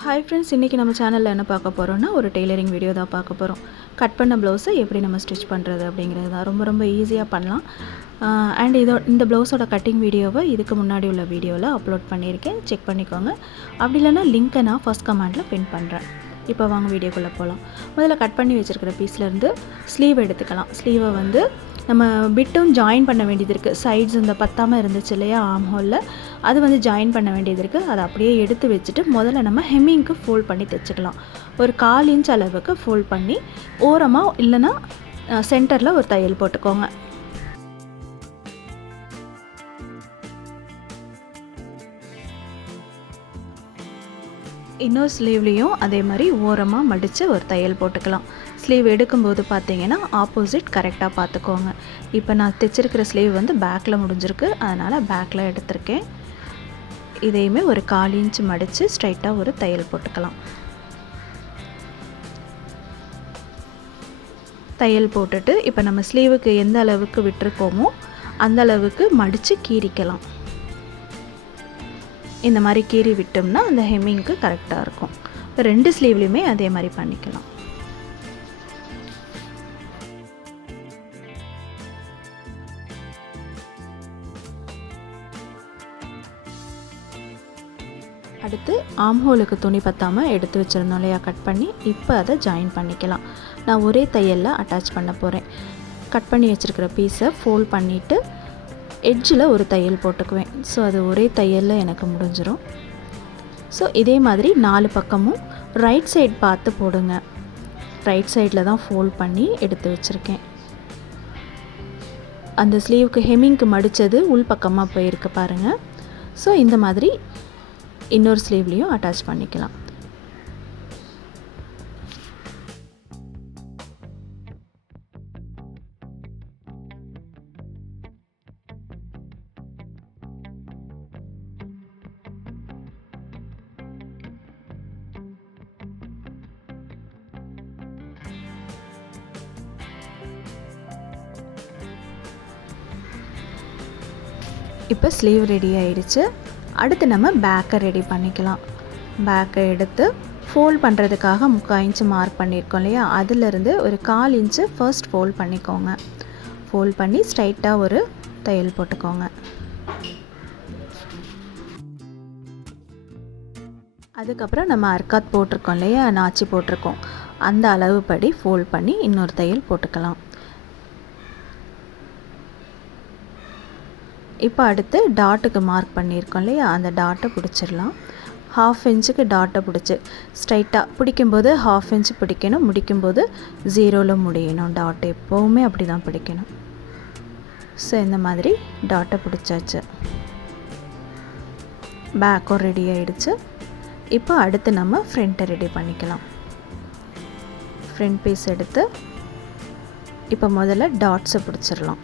Hi friends, இன்றைக்கி நம்ம சேனலில் என்ன பார்க்க போகிறோன்னா ஒரு டெய்லரிங் வீடியோ தான் பார்க்க போகிறோம். கட் பண்ண ப்ளவுஸை எப்படி நம்ம ஸ்டிச் பண்ணுறது அப்படிங்கிறது தான். ரொம்ப ஈஸியாக பண்ணலாம். அண்ட் இந்த ப்ளவுஸோட கட்டிங் வீடியோவை இதுக்கு முன்னாடி உள்ள வீடியோவில் அப்லோட் பண்ணியிருக்கேன், செக் பண்ணிக்கோங்க. அப்படி இல்லைன்னா லிங்க்கை நான் ஃபஸ்ட் கமெண்டில் பின் பண்ணுறேன். இப்போ வாங்க வீடியோக்குள்ளே போகலாம். முதல்ல கட் பண்ணி வச்சுருக்கிற பீஸ்லேருந்து ஸ்லீவ் எடுத்துக்கலாம். ஸ்லீவை வந்து நம்ம பிட்டும் ஜாயின் பண்ண வேண்டியது இருக்குது. சைட்ஸ் இந்த பத்தாமல் இருந்துச்சு இல்லையா, ஆம் ஹோலில், அது வந்து ஜாயின் பண்ண வேண்டியது இருக்குது. அதை அப்படியே எடுத்து வச்சுட்டு முதல்ல நம்ம ஹெம்மிங்க்கு ஃபோல்ட் பண்ணி தைச்சிக்கலாம். ஒரு 1/4 இன்ச் அளவுக்கு ஃபோல்ட் பண்ணி ஓரமாக இல்லைன்னா சென்டரில் ஒரு தையல் போட்டுக்கோங்க. இன்னொரு ஸ்லீவ்லேயும் அதே மாதிரி ஓரமாக மடித்து ஒரு தையல் போட்டுக்கலாம். ஸ்லீவ் எடுக்கும்போது பார்த்தீங்கன்னா ஆப்போசிட் கரெக்டாக பார்த்துக்கோங்க. இப்போ நான் தைச்சிருக்கிற ஸ்லீவ் வந்து பேக்கில் முடிஞ்சிருக்கு, அதனால் பேக்கில் எடுத்திருக்கேன். இதையுமே ஒரு 1/4 இன்ச் மடித்து ஸ்ட்ரைட்டாக ஒரு தையல் போட்டுக்கலாம். தையல் போட்டுட்டு இப்போ நம்ம ஸ்லீவுக்கு எந்த அளவுக்கு விட்டுருக்கோமோ அந்த அளவுக்கு மடித்து கீறிக்கலாம். இந்த மாதிரி கீறி விட்டோம்னா அந்த ஹெம்மிங்க்கு கரெக்டாக இருக்கும். 2 ஸ்லீவ்லேயுமே அதே மாதிரி பண்ணிக்கலாம். அடுத்து ஆம்ஹோலுக்கு துணி பத்தாமல் எடுத்து வச்சுருந்தோம் இல்லையா, கட் பண்ணி இப்போ அதை ஜாயின் பண்ணிக்கலாம். நான் ஒரே தையலில் அட்டாச் பண்ண போகிறேன். கட் பண்ணி வச்சுருக்கிற பீஸை ஃபோல்ட் பண்ணிவிட்டு எட்ஜில் ஒரு தையல் போட்டுக்குவேன். ஸோ அது ஒரே தையலில் எனக்கு முடிஞ்சிடும். ஸோ இதே மாதிரி 4 பக்கமும் ரைட் சைடு பார்த்து போடுங்க. ரைட் சைடில் தான் ஃபோல்ட் பண்ணி எடுத்து வச்சுருக்கேன். அந்த ஸ்லீவுக்கு ஹெம்மிங்க்கு மடித்தது உள் பக்கமாக போயிருக்கு பாருங்கள். ஸோ இந்த மாதிரி இன்னொரு ஸ்லீவ்லேயும் அட்டாச் பண்ணிக்கலாம். இப்போ ஸ்லீவ் ரெடி ஆயிடுச்சு. அடுத்து நம்ம பேக்கை ரெடி பண்ணிக்கலாம். பேக்கை எடுத்து ஃபோல்ட் பண்ணுறதுக்காக 3/4 இன்ச்சு மார்க் பண்ணியிருக்கோம் இல்லையா, அதிலிருந்து ஒரு 1/4 இன்ச்சு ஃபர்ஸ்ட் ஃபோல்ட் பண்ணிக்கோங்க. ஃபோல்ட் பண்ணி ஸ்ட்ரைட்டாக ஒரு தையல் போட்டுக்கோங்க. அதுக்கப்புறம் நம்ம அர்க்காத் போட்டிருக்கோம் இல்லையா, நாச்சி போட்டிருக்கோம், அந்த அளவுப்படி ஃபோல்ட் பண்ணி இன்னொரு தையல் போட்டுக்கலாம். இப்போ அடுத்து டாட்டுக்கு மார்க் பண்ணியிருக்கோம் இல்லையா, அந்த டாட்டை பிடிச்சிடலாம். 1/2 இன்ச்சுக்கு டாட்டை பிடிச்சி ஸ்ட்ரைட்டாக பிடிக்கும்போது 1/2 இன்ச்சு பிடிக்கணும், முடிக்கும்போது 0ல் முடியணும். டாட் எப்போவுமே அப்படி தான் பிடிக்கணும். ஸோ இந்த மாதிரி டாட்டை பிடிச்சாச்சு. பேக்கும் ரெடி ஆகிடுச்சு. இப்போ அடுத்து நம்ம ஃப்ரண்ட்டை ரெடி பண்ணிக்கலாம். ஃப்ரண்ட் பீஸ் எடுத்து இப்போ முதல்ல டாட்ஸை பிடிச்சிடலாம்.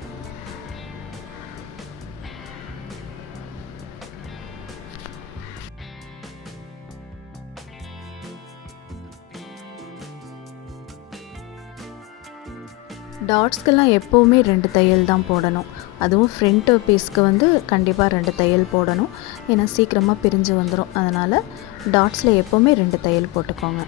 டாட்ஸ்க்கெல்லாம் எப்போவுமே 2 தையல் தான் போடணும். அதுவும் ஃப்ரண்ட் பீஸ்க்கு வந்து கண்டிப்பாக 2 தையல் போடணும். ஏன்னா சீக்கிரமாக பிரிஞ்சு வந்துடும். அதனால் டாட்ஸில் எப்போவுமே 2 தையல் போட்டுக்கோங்க.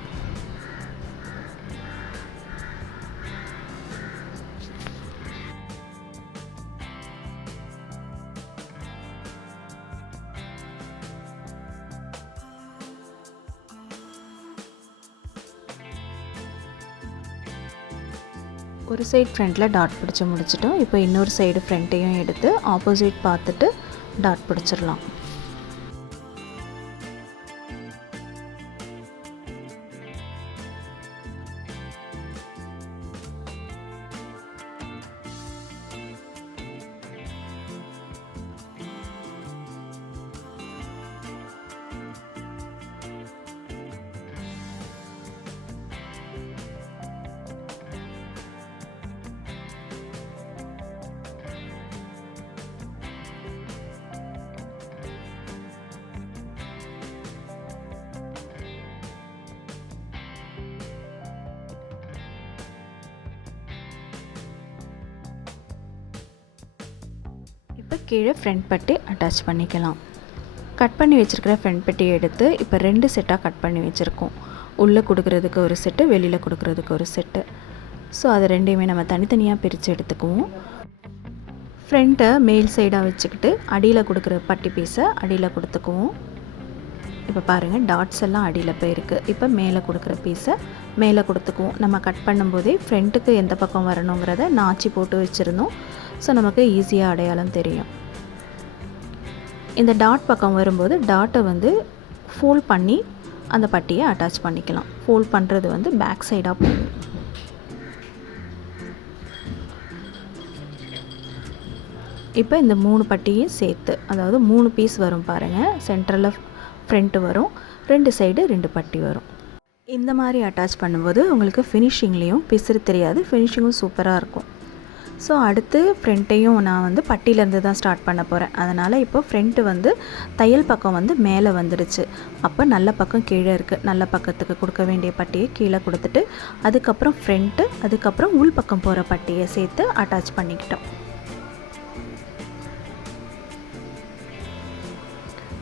ஒரு சைடு ஃப்ரண்ட்டில் டாட் பிடிச்சி முடிச்சிட்டோம். இப்போ இன்னொரு சைடு ஃப்ரண்ட்டையும் எடுத்து ஆப்போசிட் பார்த்துட்டு டாட் பிடிச்சிடலாம். இப்போ கீழே ஃப்ரண்ட் பட்டி அட்டாச் பண்ணிக்கலாம். கட் பண்ணி வச்சுருக்கிற ஃப்ரண்ட் பட்டியை எடுத்து இப்போ 2 செட்டாக கட் பண்ணி வச்சுருக்கோம். உள்ளே கொடுக்குறதுக்கு ஒரு செட்டு, வெளியில் கொடுக்குறதுக்கு ஒரு செட்டு. ஸோ அது ரெண்டையுமே நம்ம தனித்தனியாக பிரித்து எடுத்துக்குவோம். ஃப்ரண்ட்டை மேல் சைடாக வச்சுக்கிட்டு அடியில் கொடுக்குற பட்டி பீஸை அடியில் கொடுத்துக்குவோம். இப்போ பாருங்கள் டாட்ஸ் எல்லாம் அடியில் போயிருக்கு. இப்போ மேலே கொடுக்குற பீஸை மேலே கொடுத்துக்குவோம். நம்ம கட் பண்ணும்போதே ஃப்ரண்ட்டுக்கு எந்த பக்கம் வரணுங்கிறத நாச்சி போட்டு வச்சுருந்தோம். ஸோ நமக்கு ஈஸியாக அடையாளம் தெரியும். இந்த டாட் பக்கம் வரும்போது டாட்டை வந்து ஃபோல்ட் பண்ணி அந்த பட்டியை அட்டாச் பண்ணிக்கலாம். ஃபோல்ட் பண்ணுறது வந்து பேக் சைடாக போகும். இப்போ இந்த 3 பட்டியும் சேர்த்து, அதாவது 3 பீஸ் வரும் பாருங்கள். சென்டரில் ஃப்ரண்ட்டு வரும், 2 சைடு 2 பட்டி வரும். இந்த மாதிரி அட்டாச் பண்ணும்போது உங்களுக்கு ஃபினிஷிங்லேயும் பிசுறு தெரியாது, ஃபினிஷிங்கும் சூப்பராக இருக்கும். ஸோ அடுத்து ஃப்ரண்ட்டையும் நான் வந்து பட்டியிலேருந்து தான் ஸ்டார்ட் பண்ண போகிறேன். அதனால் இப்போ ஃப்ரண்ட்டு வந்து தையல் பக்கம் வந்து மேலே வந்துடுச்சு. அப்போ நல்ல பக்கம் கீழே இருக்குது. நல்ல பக்கத்துக்கு கொடுக்க வேண்டிய பட்டியை கீழே கொடுத்துட்டு அதுக்கப்புறம் ஃப்ரண்ட்டு, அதுக்கப்புறம் உள் பக்கம் போகிற பட்டியை சேர்த்து அட்டாச் பண்ணிக்கிட்டோம்.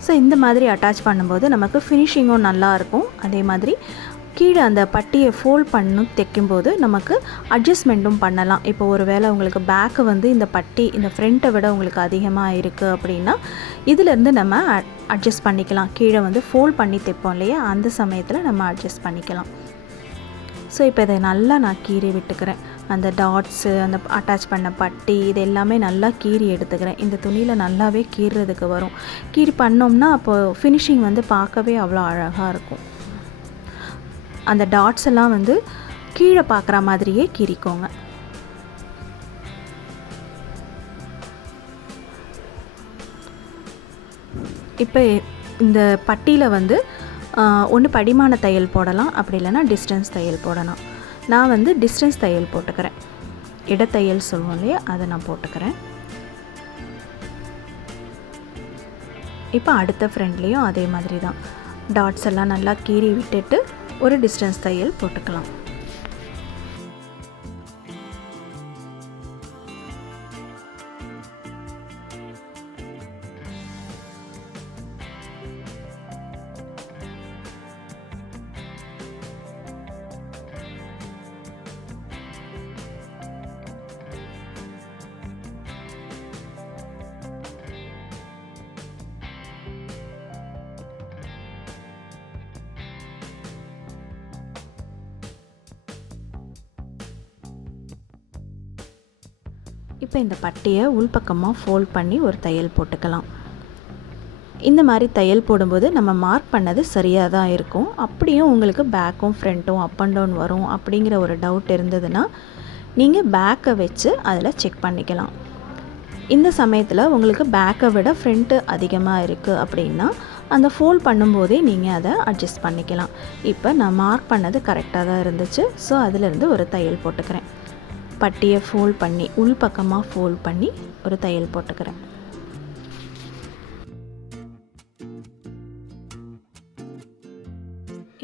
ஸோ இந்த மாதிரி அட்டாச் பண்ணும்போது நமக்கு ஃபினிஷிங்கும் நல்லாயிருக்கும். அதே மாதிரி கீழே அந்த பட்டியை ஃபோல்ட் பண்ணணும் தைக்கும்போது நமக்கு அட்ஜஸ்ட்மெண்ட்டும் பண்ணலாம். இப்போ ஒரு வேளை உங்களுக்கு பேக்கு வந்து இந்த பட்டி இந்த ஃப்ரண்ட்டை விட உங்களுக்கு அதிகமாக இருக்குது அப்படின்னா இதிலேருந்து நம்ம அட்ஜஸ்ட் பண்ணிக்கலாம். கீழே வந்து ஃபோல்ட் பண்ணி தைப்போம் இல்லையா, அந்த சமயத்தில் நம்ம அட்ஜஸ்ட் பண்ணிக்கலாம். ஸோ இப்போ இதை நல்லா நான் கீறி விட்டுக்கிறேன். அந்த டாட்ஸு, அந்த அட்டாச் பண்ண பட்டி, இது எல்லாமே நல்லா கீறி எடுத்துக்கிறேன். இந்த துணியில் நல்லாவே கீறுறதுக்கு வரும். கீறி பண்ணோம்னா அப்போது ஃபினிஷிங் வந்து பார்க்கவே அவ்வளோ அழகாக இருக்கும். அந்த டாட்ஸ் எல்லாம் வந்து கீழே பார்க்குற மாதிரியே கீறிக்கோங்க. இப்போ இந்த பட்டியில் வந்து ஒன்று படிமான தையல் போடலாம், அப்படி இல்லைன்னா டிஸ்டன்ஸ் தையல் போடலாம். நான் வந்து டிஸ்டன்ஸ் தையல் போட்டுக்கிறேன். இடத்தையல் சொல்லுவோம் இல்லையா, அதை நான் போட்டுக்கிறேன். இப்போ அடுத்த ஃப்ரண்ட்லேயும் அதே மாதிரி தான் டாட்ஸ் எல்லாம் நல்லா கீறி விட்டுட்டு ஒரு டிஸ்டன்ஸ் தையல் போட்டுக்கலாம். இப்போ இந்த பட்டியை உள்பக்கமாக ஃபோல்ட் பண்ணி ஒரு தையல் போட்டுக்கலாம். இந்த மாதிரி தையல் போடும்போது நம்ம மார்க் பண்ணது சரியாக தான் இருக்கும். அப்படியும் உங்களுக்கு பேக்கும் ஃப்ரண்ட்டும் அப் அண்ட் டவுன் வரும் அப்படிங்கிற ஒரு டவுட் இருந்ததுன்னா நீங்கள் பேக்கை வச்சு அதில் செக் பண்ணிக்கலாம். இந்த சமயத்தில் உங்களுக்கு பேக்கை விட ஃப்ரண்ட்டு அதிகமாக இருக்குது அப்படின்னா அந்த ஃபோல்ட் பண்ணும்போதே நீங்கள் அதை அட்ஜஸ்ட் பண்ணிக்கலாம். இப்போ நான் மார்க் பண்ணது கரெக்டாக தான் இருந்துச்சு. ஸோ அதிலிருந்து ஒரு தையல் போட்டுக்கிறேன். பட்டியை ஃபோல்ட் பண்ணி உள் பக்கமாக ஃபோல்ட் பண்ணி ஒரு தையல் போட்டுக்கிறேன்.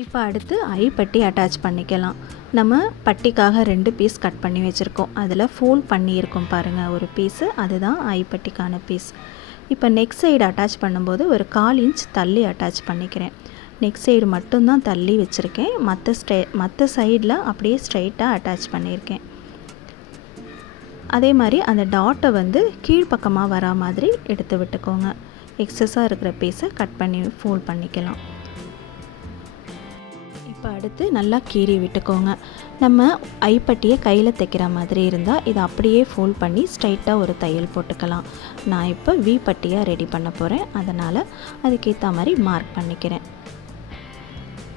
இப்போ அடுத்து ஐப்பட்டி அட்டாச் பண்ணிக்கலாம். நம்ம பட்டிக்காக 2 பீஸ் கட் பண்ணி வச்சுருக்கோம். அதில் ஃபோல்ட் பண்ணியிருக்கோம் பாருங்கள் ஒரு பீஸு, அதுதான் ஐப்பட்டிக்கான பீஸ். இப்போ நெக் சைடு அட்டாச் பண்ணும்போது ஒரு 1/4 இன்ச் தள்ளி அட்டாச் பண்ணிக்கிறேன். நெக் சைடு மட்டும்தான் தள்ளி வச்சுருக்கேன். மற்ற சைடில் அப்படியே ஸ்ட்ரைட்டாக அட்டாச் பண்ணியிருக்கேன். அதே மாதிரி அந்த டாட்டை வந்து கீழ்ப்பக்கமாக வரா மாதிரி எடுத்து விட்டுக்கோங்க. எக்ஸஸாக இருக்கிற பீஸை கட் பண்ணி ஃபோல்ட் பண்ணிக்கலாம். இப்போ அடுத்து நல்லா கீறி விட்டுக்கோங்க. நம்ம ஐப்பட்டியை கையில் தைக்கிற மாதிரி இருந்தால் இதை அப்படியே ஃபோல்ட் பண்ணி ஸ்ட்ரைட்டாக ஒரு தையல் போட்டுக்கலாம். நான் இப்போ வி பட்டியாக ரெடி பண்ண போகிறேன். அதனால் அதுக்கேற்ற மாதிரி மார்க் பண்ணிக்கிறேன்.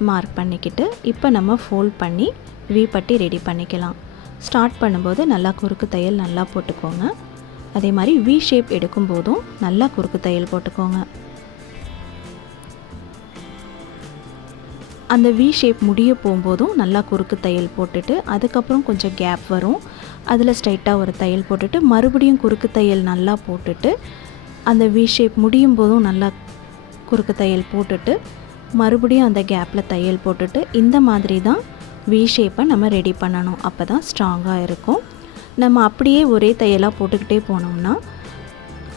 மார்க் பண்ணிக்கிட்டு இப்போ நம்ம ஃபோல்ட் பண்ணி வி பட்டி ரெடி பண்ணிக்கலாம். ஸ்டார்ட் பண்ணும்போது நல்லா குறுக்கு தையல் நல்லா போட்டுக்கோங்க. அதே மாதிரி வி ஷேப் எடுக்கும் போதும் நல்லா குறுக்கு தையல் போட்டுக்கோங்க. அந்த வி ஷேப் முடிய போகும்போதும் நல்லா குறுக்கு தையல் போட்டுட்டு அதுக்கப்புறம் கொஞ்சம் கேப் வரும், அதில் ஸ்ட்ரைட்டாக ஒரு தையல் போட்டுட்டு மறுபடியும் குறுக்கு தையல் நல்லா போட்டுட்டு அந்த வி ஷேப் முடியும் போதும் நல்லா குறுக்கு தையல் போட்டுட்டு மறுபடியும் அந்த கேப்பில் தையல் போட்டுட்டு இந்த மாதிரி தான் வி ஷேப்பை நம்ம ரெடி பண்ணணும். அப்போ தான் ஸ்ட்ராங்காக இருக்கும். நம்ம அப்படியே ஒரே தையலாக போட்டுக்கிட்டே போனோம்னா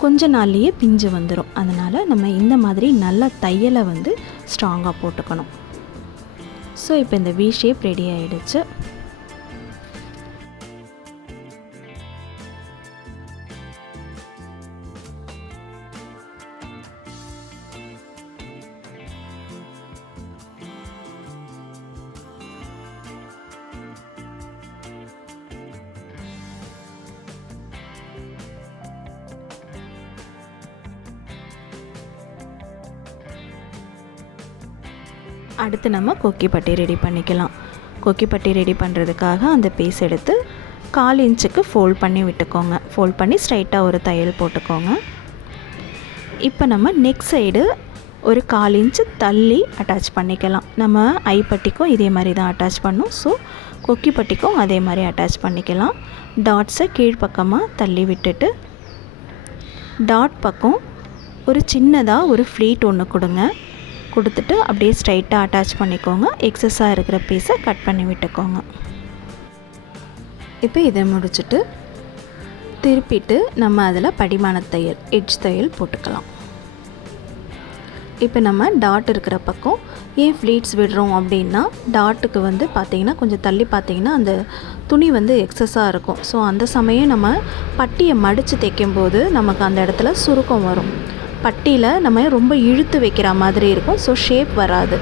கொஞ்ச நாள்லேயே பிஞ்சு வந்துடும். அதனால் நம்ம இந்த மாதிரி நல்ல தையலை வந்து ஸ்ட்ராங்காக போட்டுக்கணும். ஸோ இப்போ இந்த வி ஷேப் ரெடி ஆகிடுச்சு. அடுத்து நம்ம கொக்கி பட்டி ரெடி பண்ணிக்கலாம். கொக்கி பட்டி ரெடி பண்ணுறதுக்காக அந்த பீஸ் எடுத்து 1/4 இன்ச்சுக்கு ஃபோல்ட் பண்ணி விட்டுக்கோங்க. ஃபோல்ட் பண்ணி ஸ்ட்ரைட்டாக ஒரு தையல் போட்டுக்கோங்க. இப்போ நம்ம நெக் சைடு ஒரு 1/4 இன்ச்சு தள்ளி அட்டாச் பண்ணிக்கலாம். நம்ம ஐப்பட்டிக்கும் இதே மாதிரி தான் அட்டாச் பண்ணோம். ஸோ கொக்கி பட்டிக்கும் அதே மாதிரி அட்டாச் பண்ணிக்கலாம். டாட்ஸை கீழ்ப்பக்கமாக தள்ளி விட்டுட்டு டாட் பக்கம் ஒரு சின்னதாக ஒரு ஃப்ளீட் ஒன்று கொடுத்துட்டு அப்படியே ஸ்ட்ரைட்டாக அட்டாச் பண்ணிக்கோங்க. எக்ஸஸாக இருக்கிற பீஸை கட் பண்ணி விட்டுக்கோங்க. இப்போ இதை முடிச்சுட்டு திருப்பிட்டு நம்ம அதில் படிமான தையல் எட்ஜ் தையல் போட்டுக்கலாம். இப்போ நம்ம டாட் இருக்கிற பக்கம் ஏன் ஃப்ளீட்ஸ் விடுறோம் அப்படின்னா, டாட்டுக்கு வந்து பார்த்திங்கன்னா கொஞ்சம் தள்ளி பார்த்திங்கன்னா அந்த துணி வந்து எக்ஸஸாக இருக்கும். ஸோ அந்த சமயம் நம்ம பட்டியை மடித்து தைக்கும்போது நமக்கு அந்த இடத்துல சுருக்கம் வரும். பட்டியில் நம்ம ரொம்ப இழுத்து வைக்கிற மாதிரி இருக்கும். ஸோ ஷேப் வராது.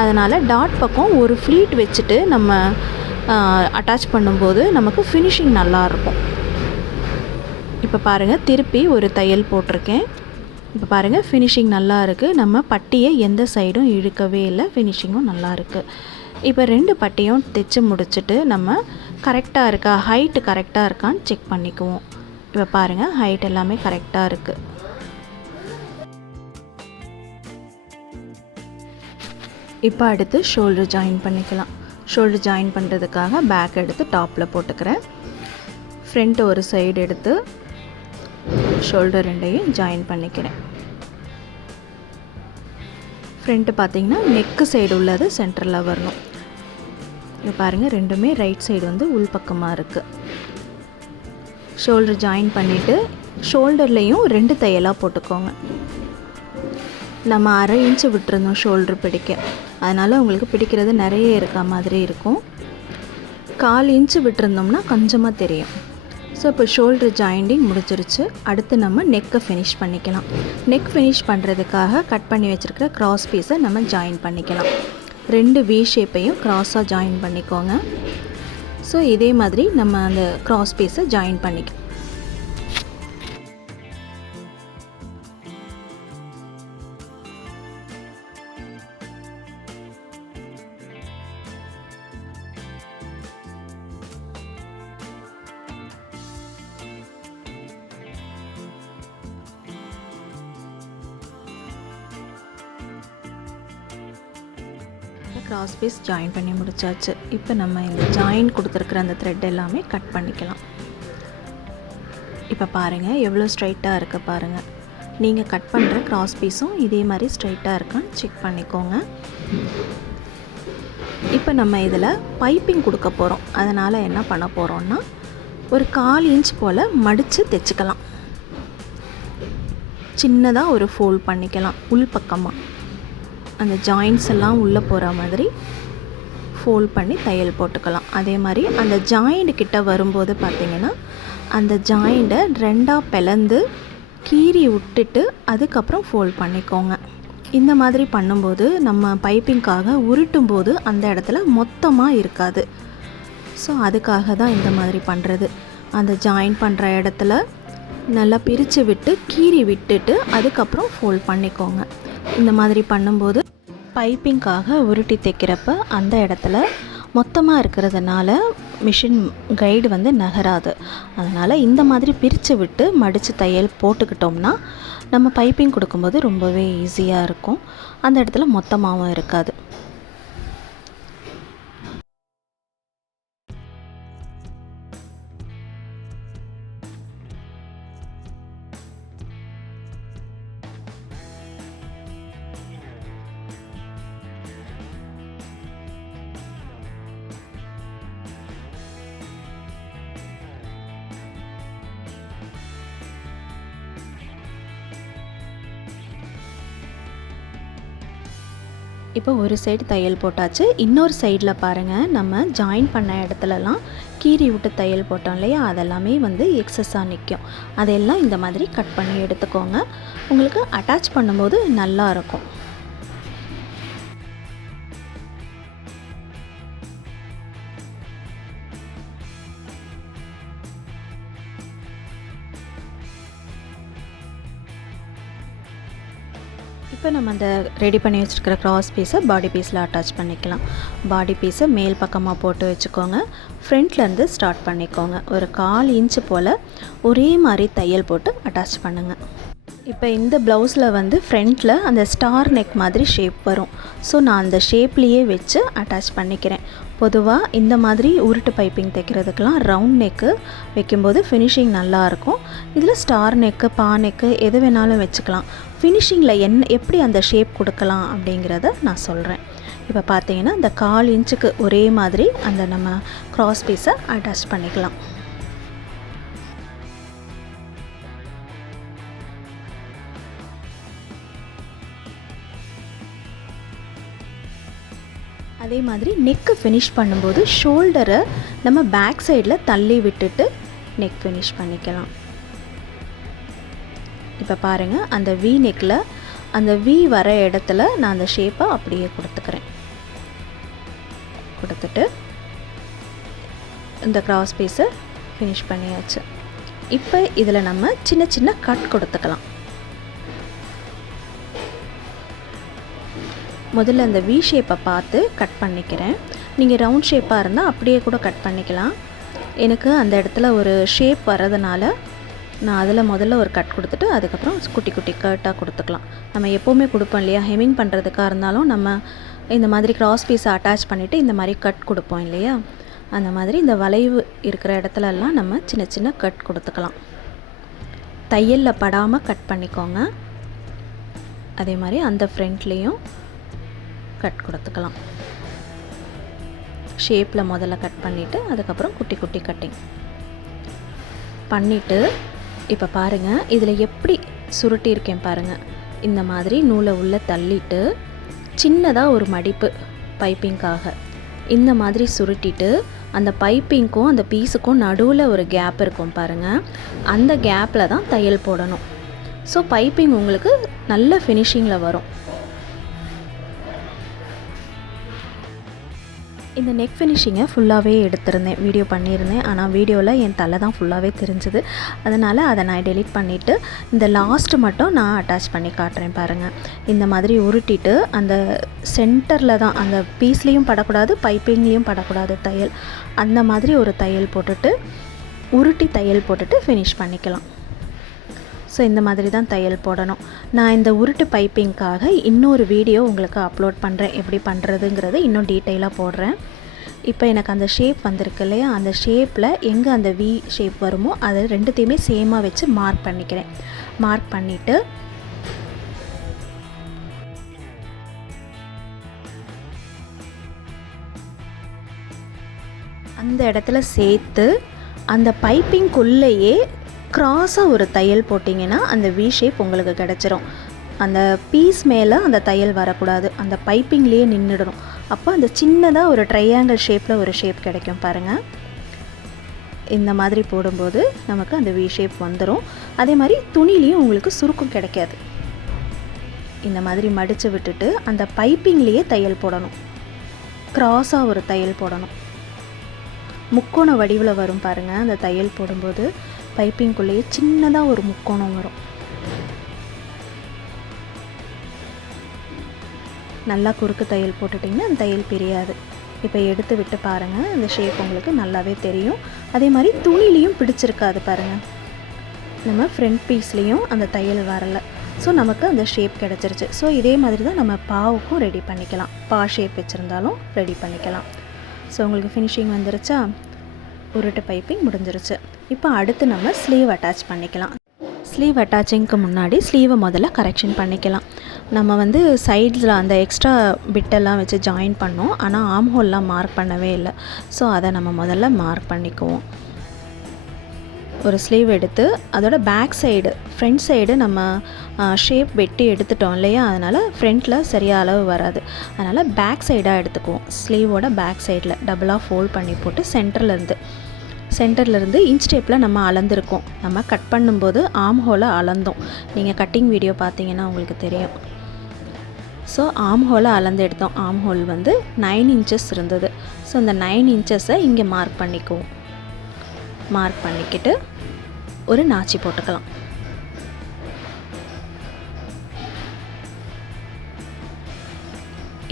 அதனால் டாட் பக்கம் ஒரு ஃப்ளீட் வச்சுட்டு நம்ம அட்டாச் பண்ணும்போது நமக்கு ஃபினிஷிங் நல்லாயிருக்கும். இப்போ பாருங்கள், திருப்பி ஒரு தையல் போட்டிருக்கேன். இப்போ பாருங்கள், ஃபினிஷிங் நல்லா இருக்குது. நம்ம பட்டியை எந்த சைடும் இழுக்கவே இல்லை. ஃபினிஷிங்கும் நல்லா இருக்குது. இப்போ 2 பட்டியும் தைச்சு முடிச்சுட்டு நம்ம கரெக்டாக இருக்கா, ஹைட்டு கரெக்டாக இருக்கான்னு செக் பண்ணிக்குவோம். இப்போ பாருங்கள், ஹைட் எல்லாமே கரெக்டாக இருக்குது. இப்போ அடுத்து ஷோல்டர் ஜாயின் பண்ணிக்கலாம். ஷோல்டர் ஜாயின் பண்ணுறதுக்காக பேக் எடுத்து டாப்பில் போட்டுக்கிறேன். ஃப்ரண்ட் ஒரு சைடு எடுத்து ஷோல்டர் 2ஐயும் ஜாயின் பண்ணிக்கிறேன். ஃப்ரண்ட்டு பார்த்திங்கன்னா நெக்கு சைடு உள்ளது சென்டரில் வரணும். இப்போ பாருங்கள், ரெண்டுமே ரைட் சைடு வந்து உள்பக்கமாக இருக்குது. ஷோல்டர் ஜாயின் பண்ணிவிட்டு ஷோல்டர்லேயும் 2 தையலாக போட்டுக்கோங்க. நம்ம 1/2 இன்ச்சு விட்டுருந்தோம் ஷோல்டர் பிடிக்க. அதனால் உங்களுக்கு பிடிக்கிறது நிறைய இருக்க மாதிரி இருக்கும். 1/4 இன்ச்சு விட்டுருந்தோம்னா கொஞ்சமாக தெரியும். ஸோ இப்போ ஷோல்டர் ஜாயிண்டிங் முடிச்சிருச்சு. அடுத்து நம்ம நெக்கை ஃபினிஷ் பண்ணிக்கலாம். நெக் ஃபினிஷ் பண்ணுறதுக்காக கட் பண்ணி வச்சுருக்கிற க்ராஸ் பீஸை நம்ம ஜாயின் பண்ணிக்கலாம். 2 வி ஷேப்பையும் க்ராஸாக ஜாயின் பண்ணிக்கோங்க. ஸோ இதே மாதிரி நம்ம அந்த க்ராஸ் பீஸை ஜாயின் பண்ணிக்கலாம். கிராஸ் பீஸ் ஜாயின் பண்ணி முடிச்சாச்சு. இப்போ நம்ம இந்த ஜாயின் கொடுத்துருக்குற அந்த த்ரெட் எல்லாமே கட் பண்ணிக்கலாம். இப்போ பாருங்கள், எவ்வளோ ஸ்ட்ரைட்டாக இருக்க பாருங்கள். நீங்கள் கட் பண்ணுற கிராஸ் பீஸும் இதே மாதிரி ஸ்ட்ரைட்டாக இருக்கான்னு செக் பண்ணிக்கோங்க. இப்போ நம்ம இதில் பைப்பிங் கொடுக்க போகிறோம். அதனால் என்ன பண்ண போகிறோம்னா, ஒரு 1/4 இன்ச் போல் மடித்து தைச்சிக்கலாம். சின்னதாக ஒரு ஃபோல்ட் பண்ணிக்கலாம். உள் பக்கமாக அந்த ஜாயின்ஸ் எல்லாம் உள்ளே போகிற மாதிரி ஃபோல்ட் பண்ணி தையல் போட்டுக்கலாம். அதே மாதிரி அந்த ஜாயிண்ட் கிட்ட வரும்போது பார்த்திங்கன்னா அந்த ஜாயிண்ட்டை 2ஆக பிளந்து கீறி விட்டுட்டு அதுக்கப்புறம் ஃபோல்ட் பண்ணிக்கோங்க. இந்த மாதிரி பண்ணும்போது நம்ம பைப்பிங்காக உருட்டும் போது அந்த இடத்துல மொத்தமாக இருக்காது. ஸோ அதுக்காக தான் இந்த மாதிரி பண்ணுறது. அந்த ஜாயின் பண்ணுற இடத்துல நல்லா பிரித்து விட்டு கீறி விட்டுட்டு அதுக்கப்புறம் ஃபோல்ட் பண்ணிக்கோங்க. இந்த மாதிரி பண்ணும்போது பைப்பிங்காக உருட்டி தைக்கிறப்ப அந்த இடத்துல மொத்தமாக இருக்கிறதுனால மிஷின் கைடு வந்து நகராது. அதனால் இந்த மாதிரி பிரித்து விட்டு மடித்து தையல் போட்டுக்கிட்டோம்னா நம்ம பைப்பிங் கொடுக்கும்போது ரொம்பவே ஈஸியாக இருக்கும். அந்த இடத்துல மொத்தமாகவும் இருக்காது. இப்போ ஒரு சைடு தையல் போட்டாச்சு. இன்னொரு சைடில் பாருங்கள், நம்ம ஜாயின் பண்ண இடத்துலலாம் கீறி விட்டு தையல் போட்டோம் இல்லையா, அதெல்லாமே வந்து எக்ஸஸாக நிற்கும். அதெல்லாம் இந்த மாதிரி கட் பண்ணி எடுத்துக்கோங்க. உங்களுக்கு அட்டாச் பண்ணும்போது நல்லாயிருக்கும். இப்போ நம்ம அந்த ரெடி பண்ணி வச்சுருக்கிற க்ராஸ் பீஸை பாடி பீஸில் அட்டாச் பண்ணிக்கலாம். பாடி பீஸை மேல் பக்கமாக போட்டு வச்சுக்கோங்க. ஃப்ரண்ட்லேருந்து ஸ்டார்ட் பண்ணிக்கோங்க. ஒரு 1/4 இன்ச்சு போல் ஒரே மாதிரி தையல் போட்டு அட்டாச் பண்ணுங்கள். இப்போ இந்த ப்ளவுஸில் வந்து ஃப்ரண்ட்டில் அந்த ஸ்டார் நெக் மாதிரி ஷேப் வரும். ஸோ நான் அந்த ஷேப்லேயே வச்சு அட்டாச் பண்ணிக்கிறேன். பொதுவாக இந்த மாதிரி உருட்டு பைப்பிங் தைக்கிறதுக்கெலாம் ரவுண்ட் நெக்கு வைக்கும்போது ஃபினிஷிங் நல்லாயிருக்கும். இதில் ஸ்டார் நெக்கு, பா நெக்கு எது வேணாலும் வச்சுக்கலாம். ஃபினிஷிங்கில் எப்படி அந்த ஷேப் கொடுக்கலாம் அப்படிங்கிறத நான் சொல்கிறேன். இப்போ பார்த்தீங்கன்னா இந்த 1/4 இன்ச்சுக்கு ஒரே மாதிரி அந்த நம்ம க்ராஸ் பீஸை அட்டாச் பண்ணிக்கலாம். அதே மாதிரி நெக்கு ஃபினிஷ் பண்ணும்போது ஷோல்டரை நம்ம பேக் சைடில் தள்ளி விட்டுட்டு நெக் ஃபினிஷ் பண்ணிக்கலாம். இப்போ பாருங்கள், அந்த வி நெக்கில் அந்த வி வர இடத்துல நான் அந்த ஷேப்பை அப்படியே கொடுத்துக்கிறேன். கொடுத்துட்டு இந்த கிராஸ் பீஸை ஃபினிஷ் பண்ணியாச்சு. இப்போ இதில் நம்ம சின்ன சின்ன கட் கொடுத்துக்கலாம். முதல்ல அந்த வி ஷேப்பை பார்த்து கட் பண்ணிக்கிறேன். நீங்கள் ரவுண்ட் ஷேப்பாக இருந்தால் அப்படியே கூட கட் பண்ணிக்கலாம். எனக்கு அந்த இடத்துல ஒரு ஷேப் வரதுனால நான் அதில் முதல்ல ஒரு கட் கொடுத்துட்டு அதுக்கப்புறம் குட்டி குட்டி கட்டாக கொடுத்துக்கலாம். நம்ம எப்போவுமே கொடுப்போம் இல்லையா, ஹெமிங் பண்ணுறதுக்காக இருந்தாலும் நம்ம இந்த மாதிரி கிராஸ் பீஸை அட்டாச் பண்ணிவிட்டு இந்த மாதிரி கட் கொடுப்போம் இல்லையா, அந்த மாதிரி இந்த வளைவு இருக்கிற இடத்துலலாம் நம்ம சின்ன சின்ன கட் கொடுத்துக்கலாம். தையலில் படாமல் கட் பண்ணிக்கோங்க. அதே மாதிரி அந்த ஃப்ரண்ட்லேயும் கட் கொடுத்துக்கலாம். ஷேப்பில் முதல்ல கட் பண்ணிவிட்டு அதுக்கப்புறம் குட்டி குட்டி கட்டிங் பண்ணிவிட்டு இப்போ பாருங்கள், இதில் எப்படி சுருட்டியிருக்கேன் பாருங்கள். இந்த மாதிரி நூலை உள்ளே தள்ளிட்டு சின்னதாக ஒரு மடிப்பு பைப்பிங்காக இந்த மாதிரி சுருட்டிட்டு அந்த பைப்பிங்க்கும் அந்த பீஸுக்கும் நடுவில் ஒரு கேப் இருக்கும் பாருங்கள், அந்த கேப்பில் தான் தையல் போடணும். ஸோ பைப்பிங் உங்களுக்கு நல்ல ஃபினிஷிங்கில் வரும். இந்த நெக் ஃபினிஷிங்கை ஃபுல்லாகவே எடுத்திருந்தேன், வீடியோ பண்ணியிருந்தேன். ஆனால் வீடியோவில் என் தலை தான் ஃபுல்லாகவே தெரிஞ்சுது. அதனால் அதை நான் டெலீட் பண்ணிவிட்டு இந்த லாஸ்ட்டு மட்டும் நான் அட்டாச் பண்ணி காட்டுறேன் பாருங்கள். இந்த மாதிரி உருட்டிட்டு அந்த சென்டரில் தான், அந்த பீஸ்லேயும் படக்கூடாது பைப்பிங்லேயும் படக்கூடாது தையல், அந்த மாதிரி ஒரு தையல் போட்டுட்டு உருட்டி தையல் போட்டுட்டு ஃபினிஷ் பண்ணிக்கலாம். ஸோ இந்த மாதிரி தான் தையல் போடணும். நான் இந்த உருட்டு பைப்பிங்காக இன்னொரு வீடியோ உங்களுக்கு அப்லோட் பண்ணுறேன், எப்படி பண்ணுறதுங்கிறது இன்னும் டீட்டெயிலாக போடுறேன். இப்போ எனக்கு அந்த ஷேப் வந்திருக்கு இல்லையா, அந்த ஷேப்பில் எங்கே அந்த வி ஷேப் வருமோ அதை ரெண்டுத்தையுமே சேமாக வச்சு மார்க் பண்ணிக்கிறேன். மார்க் பண்ணிவிட்டு அந்த இடத்துல சேர்த்து அந்த பைப்பிங்குள்ளேயே க்ராஸாக ஒரு தையல் போட்டிங்கன்னா அந்த வி ஷேப் உங்களுக்கு கிடச்சிரும். அந்த பீஸ் மேலே அந்த தையல் வரக்கூடாது, அந்த பைப்பிங்லேயே நின்றுடணும். அப்போ அந்த சின்னதாக ஒரு ட்ரையாங்கிள் ஷேப்பில் ஒரு ஷேப் கிடைக்கும் பாருங்கள். இந்த மாதிரி போடும்போது நமக்கு அந்த வி ஷேப் வந்துடும். அதே மாதிரி துணிலையும் உங்களுக்கு சுருக்கம் கிடைக்காது. இந்த மாதிரி மடித்து விட்டுட்டு அந்த பைப்பிங்லேயே தையல் போடணும். க்ராஸாக ஒரு தையல் போடணும். முக்கோண வடிவில் வரும் பாருங்கள். அந்த தையல் போடும்போது பைப்பிங்குள்ளேயே சின்னதாக ஒரு முக்கோணம் வரும். நல்லா குறுக்கு தையல் போட்டுட்டிங்கன்னா அந்த தையல் பிரியாது. இப்போ எடுத்து விட்டு பாருங்கள், அந்த ஷேப் உங்களுக்கு நல்லாவே தெரியும். அதே மாதிரி துணிலையும் பிடிச்சிருக்காது பாருங்கள். நம்ம ஃப்ரண்ட் பீஸ்லேயும் அந்த தையல் வரலை. ஸோ நமக்கு அந்த ஷேப் கிடச்சிருச்சு. ஸோ இதே மாதிரி தான் நம்ம பாவுக்கும் ரெடி பண்ணிக்கலாம். பா ஷேப் வச்சுருந்தாலும் ரெடி பண்ணிக்கலாம். ஸோ உங்களுக்கு ஃபினிஷிங் வந்துருச்சா, உருட்டு பைப்பிங் முடிஞ்சிருச்சு. இப்போ அடுத்து நம்ம ஸ்லீவ் அட்டாச் பண்ணிக்கலாம். ஸ்லீவ் அட்டாச்சிங்க்கு முன்னாடி ஸ்லீவை முதல்ல கரெக்ஷன் பண்ணிக்கலாம். நம்ம வந்து சைட்ஸில் அந்த எக்ஸ்ட்ரா பிட்டெல்லாம் வச்சு ஜாயின் பண்ணோம், ஆனால் ஆம் ஹோல்லாம் மார்க் பண்ணவே இல்லை. ஸோ அதை நம்ம முதல்ல மார்க் பண்ணிக்குவோம். ஒரு ஸ்லீவ் எடுத்து அதோட பேக் சைடு ஃப்ரண்ட் சைடு நம்ம ஷேப் வெட்டி எடுத்துட்டோம் இல்லையா, அதனால் ஃப்ரண்ட்டில் சரியாக அளவு வராது. அதனால் பேக் சைடாக எடுத்துக்குவோம். ஸ்லீவோட பேக் சைடில் டபுளாக ஃபோல்ட் பண்ணி போட்டு சென்டர்லேருந்து இன்ச் டேப்பில் நம்ம அளந்துருக்கோம். நம்ம கட் பண்ணும்போது ஆம் ஹோலை அளந்தோம். நீங்கள் கட்டிங் வீடியோ பார்த்தீங்கன்னா உங்களுக்கு தெரியும். ஸோ ஆம் ஹோலை அளந்து எடுத்தோம். ஆம் ஹோல் வந்து 9 இன்ச்சஸ் இருந்தது. ஸோ அந்த 9 இன்ச்சஸை இங்கே மார்க் பண்ணிக்குவோம். மார்க் பண்ணிக்கிட்டு ஒரு நாச்சி போட்டுக்கலாம்.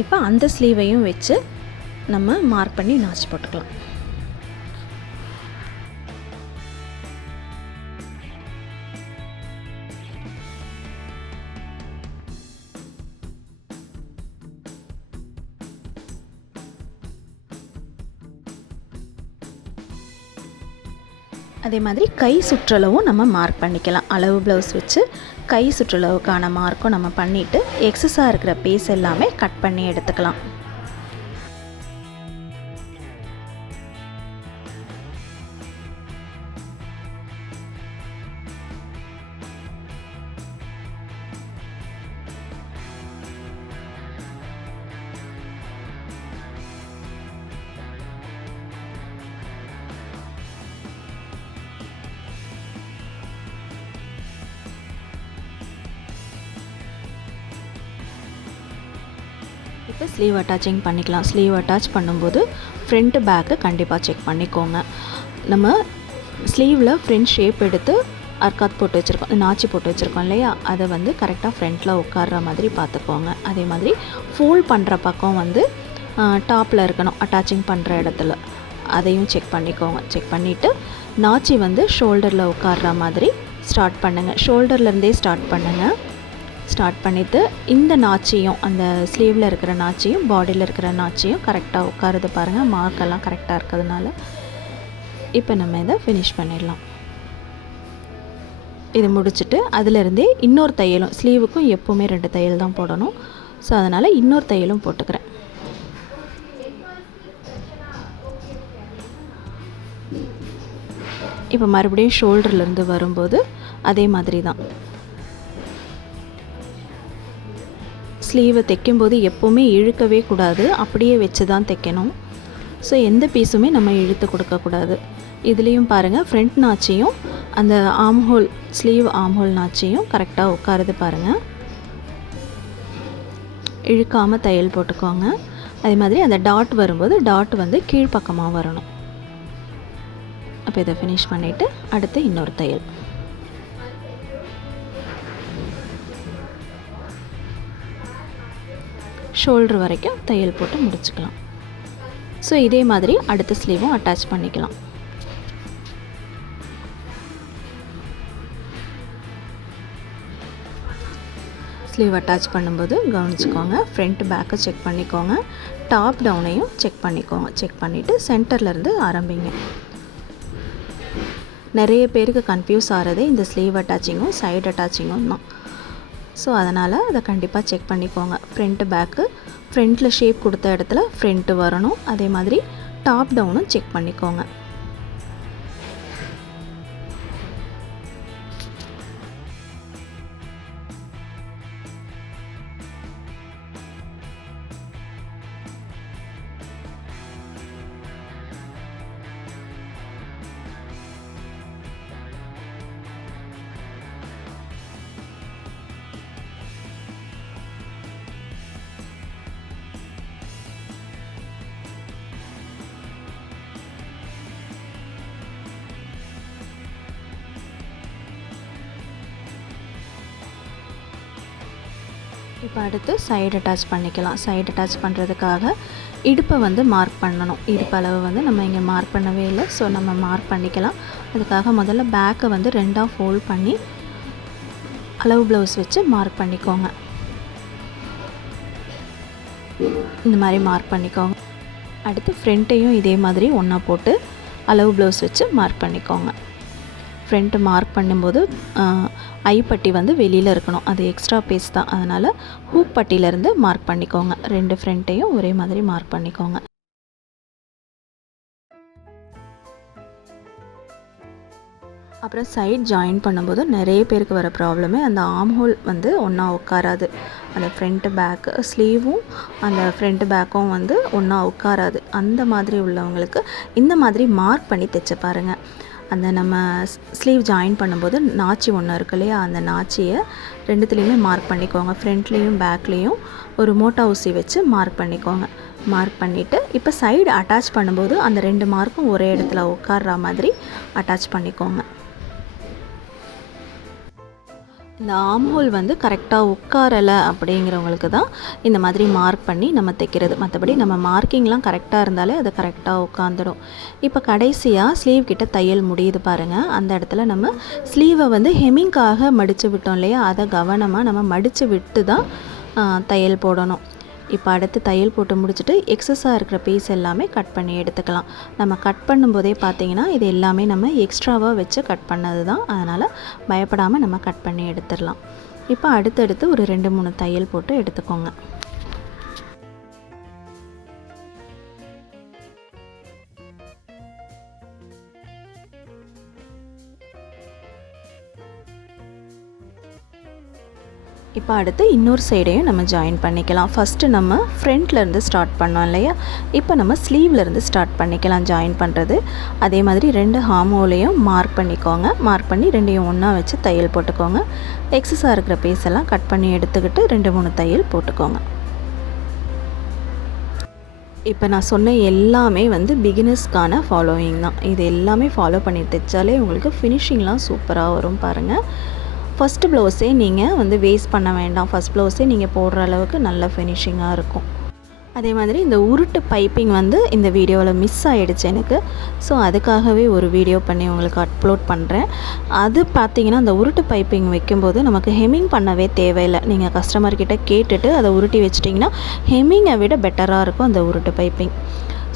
இப்போ அந்த ஸ்லீவையும் வச்சு நம்ம மார்க் பண்ணி நாச்சி போட்டுக்கலாம். அதே மாதிரி கை சுற்றளவும் நம்ம மார்க் பண்ணிக்கலாம். அளவு ப்ளவுஸ் வச்சு கை சுற்றளவுக்கான மார்க்கும் நம்ம பண்ணிவிட்டு எக்ஸஸாக இருக்கிற பீஸ் எல்லாமே கட் பண்ணி எடுத்துக்கலாம். இப்போ ஸ்லீவ் அட்டாச்சிங் பண்ணிக்கலாம். ஸ்லீவ் அட்டாச் பண்ணும்போது ஃப்ரண்ட்டு பேக்கு கண்டிப்பாக செக் பண்ணிக்கோங்க. நம்ம ஸ்லீவில் ஃப்ரண்ட் ஷேப் எடுத்து அர்க்காத் போட்டு வச்சுருக்கோம், நாச்சி போட்டு வச்சுருக்கோம் இல்லையா, அதை வந்து கரெக்டாக ஃப்ரண்ட்டில் உட்கார்ற மாதிரி பார்த்துக்கோங்க. அதே மாதிரி ஃபோல்ட் பண்ணுற பக்கம் வந்து டாப்பில் இருக்கணும், அட்டாச்சிங் பண்ணுற இடத்துல. அதையும் செக் பண்ணிக்கோங்க. செக் பண்ணிவிட்டு நாச்சி வந்து ஷோல்டரில் உட்கார்ற மாதிரி ஸ்டார்ட் பண்ணுங்கள். ஷோல்டர்லேருந்தே ஸ்டார்ட் பண்ணுங்கள். ஸ்டார்ட் பண்ணிவிட்டு இந்த நாச்சியும், அந்த ஸ்லீவில் இருக்கிற நாச்சியும் பாடியில் இருக்கிற நாச்சியும் கரெக்டாக உட்காருது பாருங்கள். மார்க்கெல்லாம் கரெக்டாக இருக்கிறதுனால இப்போ நம்ம இதை ஃபினிஷ் பண்ணிடலாம். இது முடிச்சுட்டு அதிலிருந்தே இன்னொரு தையலும், ஸ்லீவுக்கும் எப்போவுமே 2 தையல் தான் போடணும். ஸோ அதனால் இன்னொரு தையலும் போட்டுக்கிறேன். இப்போ மறுபடியும் ஷோல்டர்லேருந்து வரும்போது அதே மாதிரி தான். ஸ்லீவை தைக்கும்போது எப்போவுமே இழுக்கவே கூடாது, அப்படியே வச்சு தான் தைக்கணும். ஸோ எந்த பீஸுமே நம்ம இழுத்து கொடுக்கக்கூடாது. இதுலேயும் பாருங்கள், ஃப்ரண்ட் நாச்சியும் அந்த ஆம்ஹோல், ஸ்லீவ் ஆம்ஹோல் நாச்சியும் கரெக்டாக உட்காருது பாருங்கள். இழுக்காமல் தையல் போட்டுக்கோங்க. அதே மாதிரி அந்த டாட் வரும்போது டாட் வந்து கீழ்ப்பக்கமாக வரணும். அப்போ இதை ஃபினிஷ் பண்ணிவிட்டு அடுத்து இன்னொரு தையல். ஷோல்டர் வரைக்கும் தையல் போட்டு முடிச்சுக்கலாம். ஸோ இதே மாதிரி அடுத்த ஸ்லீவும் அட்டாச் பண்ணிக்கலாம். ஸ்லீவ் அட்டாச் பண்ணும்போது கவனிச்சுக்கோங்க, ஃப்ரண்ட் பேக்கை செக் பண்ணிக்கோங்க, டாப் டவுனையும் செக் பண்ணிக்கோங்க. செக் பண்ணிவிட்டு சென்டர்லேருந்து ஆரம்பிங்க. நிறைய பேருக்கு கன்ஃபியூஸ் ஆகிறதே இந்த ஸ்லீவ் அட்டாச்சிங்கும் சைடு அட்டாச்சிங்கும் தான். ஸோ அதனால் அதை கண்டிப்பாக செக் பண்ணிக்கோங்க. ஃப்ரண்ட்டு பேக்கு, ஃப்ரண்ட்டில் ஷேப் கொடுத்த இடத்துல ஃப்ரண்ட்டு வரணும். அதே மாதிரி டாப் டவுனும் செக் பண்ணிக்கோங்க. இப்போ அடுத்து சைடு அட்டாச் பண்ணிக்கலாம். சைடு அட்டாச் பண்ணுறதுக்காக இடுப்பை வந்து மார்க் பண்ணணும். இடுப்பு அளவு வந்து நம்ம இங்கே மார்க் பண்ணவே இல்லை. ஸோ நம்ம மார்க் பண்ணிக்கலாம். அதுக்காக முதல்ல பேக்கை வந்து 2ஆக ஃபோல்ட் பண்ணி அளவு ப்ளவுஸ் வச்சு மார்க் பண்ணிக்கோங்க. இந்த மாதிரி மார்க் பண்ணிக்கோங்க. அடுத்து ஃப்ரண்ட்டையும் இதே மாதிரி ஒன்றா போட்டு அளவு ப்ளவுஸ் வச்சு மார்க் பண்ணிக்கோங்க. ஃப்ரண்ட்டு மார்க் பண்ணும்போது ஐப்பட்டி வந்து வெளியில் இருக்கணும், அது எக்ஸ்ட்ரா பீஸ் தான். அதனால் ஹூக் பட்டியிலேருந்து மார்க் பண்ணிக்கோங்க. 2 ஃப்ரண்ட்டையும் ஒரே மாதிரி மார்க் பண்ணிக்கோங்க. அப்புறம் சைட் ஜாயின் பண்ணும்போது நிறைய பேருக்கு வர ப்ராப்ளமே அந்த ஆர்ம் ஹோல் வந்து ஒன்றா உட்காராது. அந்த ஃப்ரண்ட்டு பேக்கு ஸ்லீவும் அந்த ஃப்ரண்ட்டு பேக்கும் வந்து ஒன்றா உட்காராது. அந்த மாதிரி உள்ளவங்களுக்கு இந்த மாதிரி மார்க் பண்ணி தைச்சு பாருங்கள். அந்த நம்ம ஸ்லீவ் ஜாயின் பண்ணும்போது நாச்சி ஒன்று இருக்கு இல்லையா, அந்த நாச்சியை ரெண்டுத்துலேயுமே மார்க் பண்ணிக்கோங்க. ஃப்ரண்ட்லேயும் பேக்லேயும் ஒரு மோட்டா ஊசி வச்சு மார்க் பண்ணிக்கோங்க. மார்க் பண்ணிவிட்டு இப்போ சைடு அட்டாச் பண்ணும்போது அந்த 2 மார்க்கும் ஒரே இடத்துல உட்கார்ற மாதிரி அட்டாச் பண்ணிக்கோங்க. இந்த ஆர்ம் ஹோல் வந்து கரெக்டாக உட்காரலை அப்படிங்கிறவங்களுக்கு தான் இந்த மாதிரி மார்க் பண்ணி நம்ம தைக்கிறது. மற்றபடி நம்ம மார்க்கிங்லாம் கரெக்டாக இருந்தாலே அது கரெக்டாக உட்காந்துடும். இப்போ கடைசியாக ஸ்லீவ் கிட்ட தையல் முடியுது பாருங்கள். அந்த இடத்துல நம்ம ஸ்லீவை வந்து ஹெம்மிங்காக மடித்து விட்டோம் இல்லையா, அதை கவனமாக நம்ம மடித்து விட்டு தான் தையல் போடணும். இப்போ அடுத்து தையல் போட்டு முடிச்சுட்டு எக்ஸஸாக இருக்கிற பீஸ் எல்லாமே கட் பண்ணி எடுத்துக்கலாம். நம்ம கட் பண்ணும்போதே பார்த்திங்கன்னா இது எல்லாமே நம்ம எக்ஸ்ட்ராவாக வச்சு கட் பண்ணது தான். அதனால் பயப்படாமல் நம்ம கட் பண்ணி எடுத்துடலாம். இப்போ அடுத்தடுத்து ஒரு 2-3 தையல் போட்டு எடுத்துக்கோங்க. இப்போ அடுத்து இன்னொரு சைடையும் நம்ம ஜாயின் பண்ணிக்கலாம். ஃபஸ்ட்டு நம்ம ஃப்ரண்ட்லேருந்து ஸ்டார்ட் பண்ணோம் இல்லையா, இப்போ நம்ம ஸ்லீவ்லேருந்து ஸ்டார்ட் பண்ணிக்கலாம் ஜாயின் பண்ணுறது. அதே மாதிரி 2 ஹார்மோலையும் மார்க் பண்ணிக்கோங்க. மார்க் பண்ணி 2ஐயும் ஒன்றா வச்சு தையல் போட்டுக்கோங்க. எக்ஸஸாக இருக்கிற பீஸ் எல்லாம் கட் பண்ணி எடுத்துக்கிட்டு 2-3 தையல் போட்டுக்கோங்க. இப்போ நான் சொன்ன எல்லாமே வந்து பிகினர்ஸ்க்கான ஃபாலோவிங் தான். இது எல்லாமே ஃபாலோ பண்ணி தைச்சாலே உங்களுக்கு ஃபினிஷிங்லாம் சூப்பராக வரும் பாருங்கள். ஃபஸ்ட்டு ப்ளவுஸே நீங்கள் வந்து வேஸ்ட் பண்ண வேண்டாம். ஃபஸ்ட் ப்ளவுஸே நீங்கள் போடுற அளவுக்கு நல்ல ஃபினிஷிங்காக இருக்கும். அதே மாதிரி இந்த உருட்டு பைப்பிங் வந்து இந்த வீடியோவில் மிஸ் ஆகிடுச்சு எனக்கு. ஸோ அதுக்காகவே ஒரு வீடியோ பண்ணி உங்களுக்கு அப்லோட் பண்ணுறேன். அது பார்த்திங்கன்னா அந்த உருட்டு பைப்பிங் வைக்கும்போது நமக்கு ஹெம்மிங் பண்ணவே தேவையில்லை. நீங்கள் கஸ்டமர்கிட்ட கேட்டுட்டு அதை உருட்டி வச்சிட்டிங்கன்னா ஹெம்மிங்கை விட பெட்டராக இருக்கும் அந்த உருட்டு பைப்பிங்.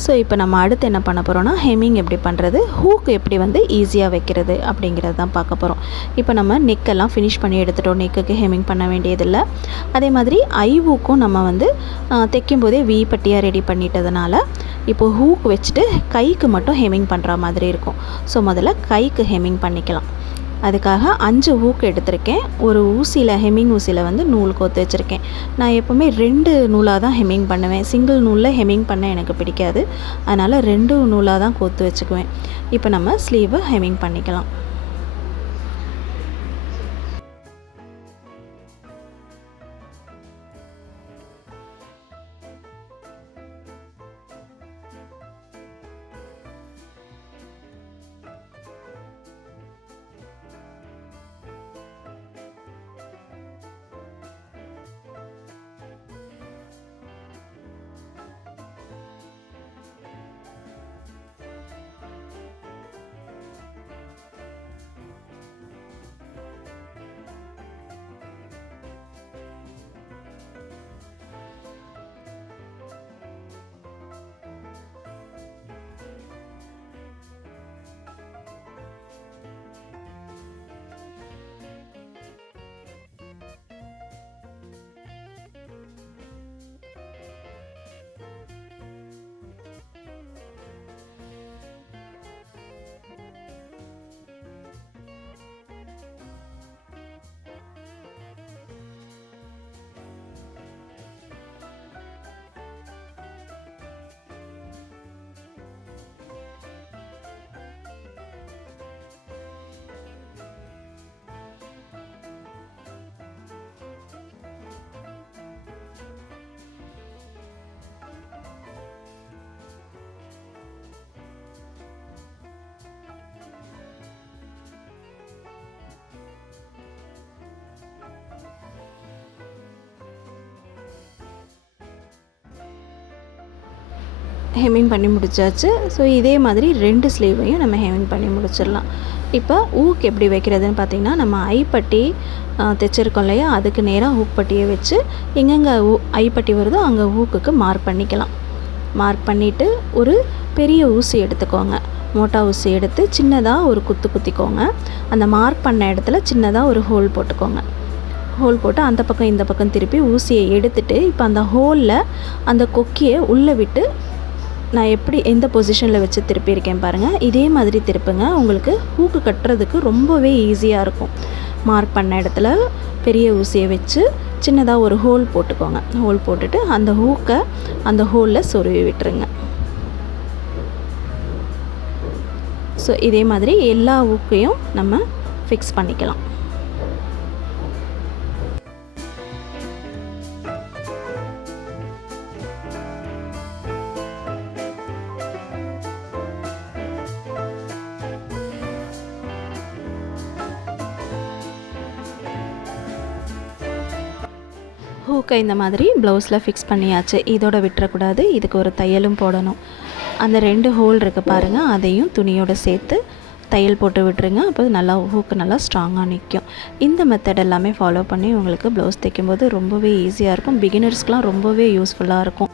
ஸோ இப்போ நம்ம அடுத்து என்ன பண்ண போகிறோன்னா ஹெம்மிங் எப்படி பண்ணுறது, ஹூக் எப்படி வந்து ஈஸியாக வைக்கிறது அப்படிங்கிறது தான் பார்க்க போகிறோம். இப்போ நம்ம நெக்கெல்லாம் ஃபினிஷ் பண்ணி எடுத்துட்டோம். நெக்குக்கு ஹெம்மிங் பண்ண வேண்டியதில்லை. அதே மாதிரி ஐ ஹூக்கும் நம்ம வந்து தைக்கும் போதே வி பட்டியாக ரெடி பண்ணிட்டதுனால இப்போது ஹூக் வச்சுட்டு கைக்கு மட்டும் ஹெம்மிங் பண்ணுற மாதிரி இருக்கும். ஸோ முதல்ல கைக்கு ஹெம்மிங் பண்ணிக்கலாம். அதுக்காக 5 ஹூக் எடுத்திருக்கேன். ஒரு ஊசியில் ஹெம்மிங் ஊசியில் வந்து நூல் கோத்து வச்சுருக்கேன். நான் எப்போவுமே 2 நூலாக தான் ஹெம்மிங் பண்ணுவேன். சிங்கிள் நூலில் ஹெம்மிங் பண்ண எனக்கு பிடிக்காது. அதனால் 2 நூலாக தான் கோத்து வச்சுக்குவேன். இப்போ நம்ம ஸ்லீவை ஹெம்மிங் பண்ணிக்கலாம். ஹெம்மிங் பண்ணி முடிச்சாச்சு. ஸோ இதே மாதிரி 2 ஸ்லீவையும் நம்ம ஹெம்மிங் பண்ணி முடிச்சிடலாம். இப்போ ஊக் எப்படி வைக்கிறதுன்னு பார்த்திங்கன்னா, நம்ம ஐப்பட்டி தைச்சிருக்கோம் இல்லையா, அதுக்கு நேராக ஹூக் பட்டியை வச்சு எங்கெங்கே ஐப்பட்டி வருதோ அங்கே ஊக்குக்கு மார்க் பண்ணிக்கலாம். மார்க் பண்ணிவிட்டு ஒரு பெரிய ஊசி எடுத்துக்கோங்க. மோட்டா ஊசி எடுத்து சின்னதாக ஒரு குத்திக்கோங்க. அந்த மார்க் பண்ண இடத்துல சின்னதாக ஒரு ஹோல் போட்டுக்கோங்க. ஹோல் போட்டு அந்த பக்கம் இந்த பக்கம் திருப்பி ஊசியை எடுத்துகிட்டு இப்போ அந்த ஹோலில் அந்த கொக்கியை உள்ளே விட்டு நான் எப்படி எந்த பொசிஷனில் வச்சு திருப்பியிருக்கேன் பாருங்கள். இதே மாதிரி திருப்புங்க. உங்களுக்கு ஹூக்கு கட்டுறதுக்கு ரொம்பவே ஈஸியாக இருக்கும். மார்க் பண்ண இடத்துல பெரிய ஊசியை வச்சு சின்னதாக ஒரு ஹோல் போட்டுக்கோங்க. ஹோல் போட்டுட்டு அந்த ஹூக்கை அந்த ஹோலில் சொருவி விட்டுருங்க. ஸோ இதே மாதிரி எல்லா ஹூக்கையும் நம்ம ஃபிக்ஸ் பண்ணிக்கலாம். ஹூக்கை இந்த மாதிரி ப்ளவுஸில் ஃபிக்ஸ் பண்ணியாச்சு. இதோட விட்டுறக்கூடாது. இதுக்கு ஒரு தையலும் போடணும். அந்த 2 ஹோல் இருக்குது பாருங்கள், அதையும் துணியோடு சேர்த்து தையல் போட்டு விட்டுருங்க. அப்போ நல்லா ஹூக்கு நல்லா ஸ்ட்ராங்காக நிற்கும். இந்த மெத்தட் எல்லாமே ஃபாலோ பண்ணி உங்களுக்கு ப்ளவுஸ் தைக்கும்போது ரொம்பவே ஈஸியாக இருக்கும். பிகினர்ஸ்க்கெலாம் ரொம்பவே யூஸ்ஃபுல்லாக இருக்கும்.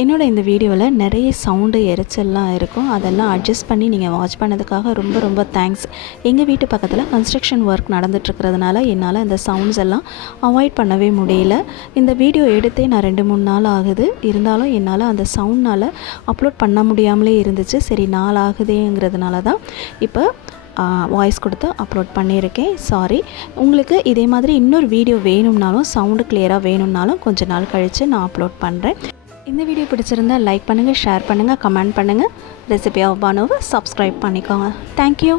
என்னோடய இந்த வீடியோவில் நிறைய சவுண்டு இறைச்சல்லாம் இருக்கும். அதெல்லாம் அட்ஜஸ்ட் பண்ணி நீங்கள் வாட்ச் பண்ணதுக்காக ரொம்ப ரொம்ப தேங்க்ஸ். எங்கள் வீட்டு பக்கத்தில் கன்ஸ்ட்ரக்ஷன் ஒர்க் நடந்துட்டுருக்கிறதுனால என்னால் இந்த சவுண்ட்ஸ் எல்லாம் அவாய்ட் பண்ணவே முடியல. இந்த வீடியோ எடுத்தே நான் 2-3 நாள் ஆகுது. இருந்தாலும் என்னால் அந்த சவுண்ட்னால் அப்லோட் பண்ண முடியாமலே இருந்துச்சு. சரி, நாள் ஆகுதேங்கிறதுனால தான் இப்போ வாய்ஸ் கொடுத்து அப்லோட் பண்ணியிருக்கேன். சாரி. உங்களுக்கு இதே மாதிரி இன்னொரு வீடியோ வேணும்னாலும், சவுண்டு கிளியராக வேணும்னாலும் கொஞ்சம் நாள் கழித்து நான் அப்லோட் பண்ணுறேன். இந்த வீடியோ பிடிச்சிருந்தால் லைக் பண்ணுங்கள், ஷேர் பண்ணுங்கள், கமெண்ட் பண்ணுங்கள். ரெசிபி ஆஃப் பானுவை சப்ஸ்கிரைப் பண்ணிக்கோங்க. தேங்க்யூ.